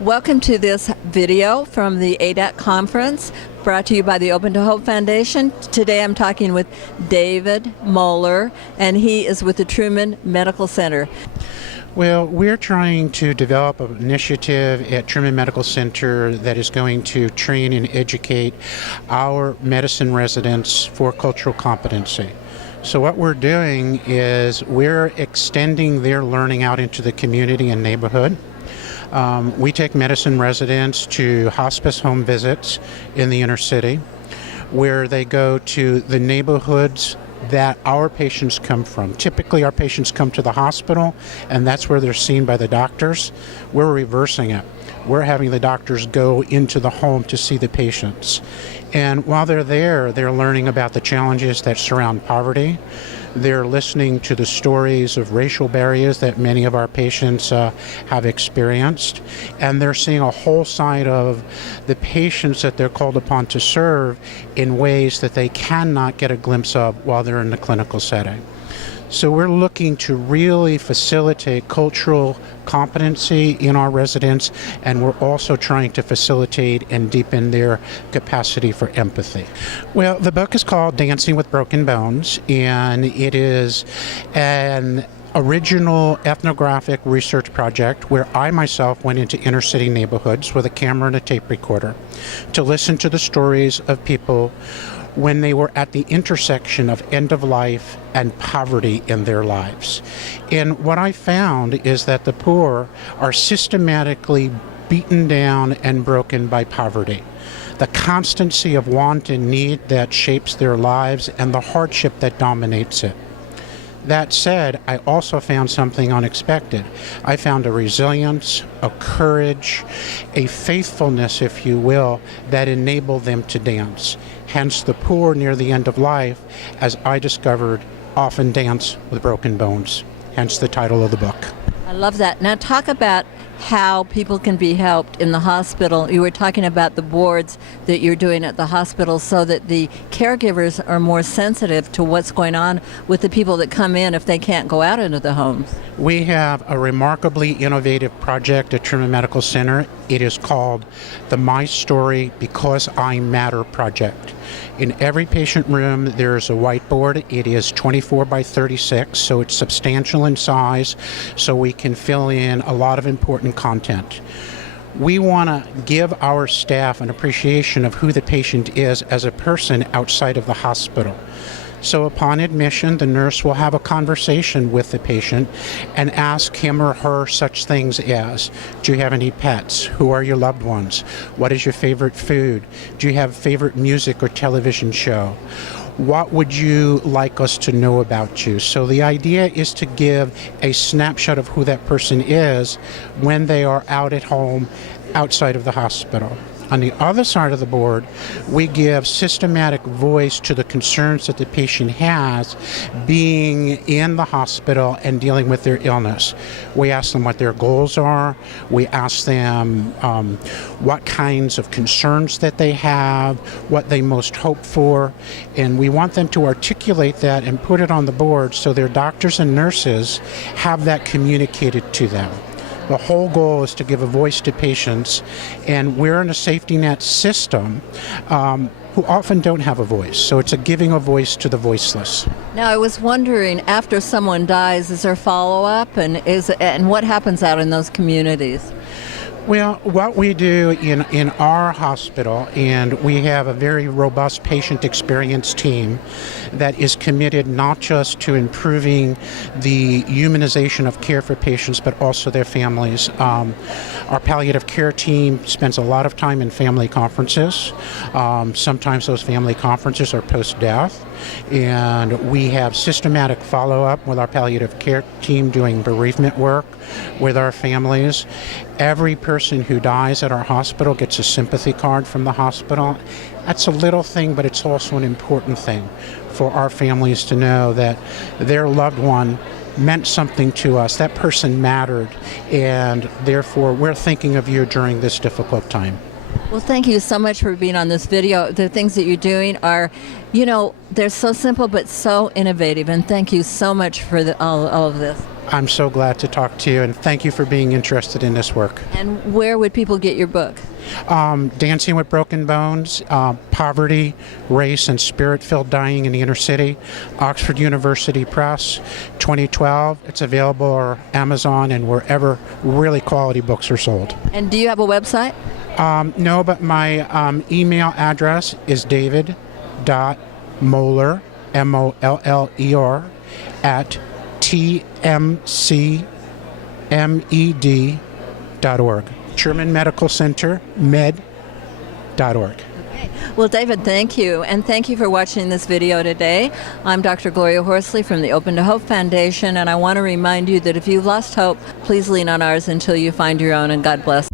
Welcome to this video from the ADAC conference brought to you by the Open to Hope Foundation. Today I'm talking with David Moller, and he is with the Truman Medical Center. Well, we're trying to develop an initiative at Truman Medical Center that is going to train and educate our medicine residents for cultural competency. So what we're doing is we're extending their learning out into the community and neighborhood. We take medicine residents to hospice home visits in the inner city, where they go to the neighborhoods that our patients come from. Typically, our patients come to the hospital, and that's where they're seen by the doctors. We're reversing it. We're having the doctors go into the home to see the patients. And while they're there, they're learning about the challenges that surround poverty. They're listening to the stories of racial barriers that many of our patients have experienced. And they're seeing a whole side of the patients that they're called upon to serve in ways that they cannot get a glimpse of while they're in the clinical setting. So we're looking to really facilitate cultural competency in our residents, and we're also trying to facilitate and deepen their capacity for empathy. Well, the book is called Dancing with Broken Bones, and it is an original ethnographic research project where I myself went into inner city neighborhoods with a camera and a tape recorder to listen to the stories of people when they were at the intersection of end of life and poverty in their lives. And what I found is that the poor are systematically beaten down and broken by poverty. The constancy of want and need that shapes their lives and the hardship that dominates it. That said, I also found something unexpected. I found a resilience, a courage, a faithfulness, if you will, that enabled them to dance. Hence, the poor near the end of life, as I discovered, often dance with broken bones. Hence the title of the book. I love that. Now talk about how people can be helped in the hospital. You were talking about the boards that you're doing at the hospital so that the caregivers are more sensitive to what's going on with the people that come in if they can't go out into the homes. We have a remarkably innovative project at Truman Medical Center. It is called the My Story Because I Matter Project. In every patient room, there's a whiteboard. It is 24 by 36, so it's substantial in size, so we can fill in a lot of important content. We want to give our staff an appreciation of who the patient is as a person outside of the hospital. So upon admission, the nurse will have a conversation with the patient and ask him or her such things as, do you have any pets? Who are your loved ones? What is your favorite food? Do you have favorite music or television show? What would you like us to know about you? So the idea is to give a snapshot of who that person is when they are out at home, outside of the hospital. On the other side of the board, we give systematic voice to the concerns that the patient has being in the hospital and dealing with their illness. We ask them what their goals are. We ask them what kinds of concerns that they have, what they most hope for, and we want them to articulate that and put it on the board so their doctors and nurses have that communicated to them. The whole goal is to give a voice to patients, and we're in a safety net system who often don't have a voice. So it's a giving a voice to the voiceless. Now I was wondering, after someone dies, is there follow-up, and what happens out in those communities? Well, what we do in our hospital, and we have a very robust patient experience team that is committed not just to improving the humanization of care for patients, but also their families. Our palliative care team spends a lot of time in family conferences. Sometimes those family conferences are post-death, and we have systematic follow-up with our palliative care team doing bereavement work with our families. Every person who dies at our hospital gets a sympathy card from the hospital. That's a little thing, but it's also an important thing for our families to know that their loved one meant something to us. That person mattered, and therefore we're thinking of you during this difficult time. Well, thank you so much for being on this video. The things that you're doing are, they're so simple but so innovative, and thank you so much for all of this. I'm so glad to talk to you, and thank you for being interested in this work. And where would people get your book? Dancing with Broken Bones, Poverty, Race, and Spirit-Filled Dying in the Inner City, Oxford University Press, 2012. It's available on Amazon and wherever really quality books are sold. And do you have a website? No, but my email address is david.moller, M-O-L-L-E-R, at tmcmed.org. Sherman Medical Center, med.org. Okay. Well, David, thank you. And thank you for watching this video today. I'm Dr. Gloria Horsley from the Open to Hope Foundation, and I want to remind you that if you've lost hope, please lean on ours until you find your own, and God bless.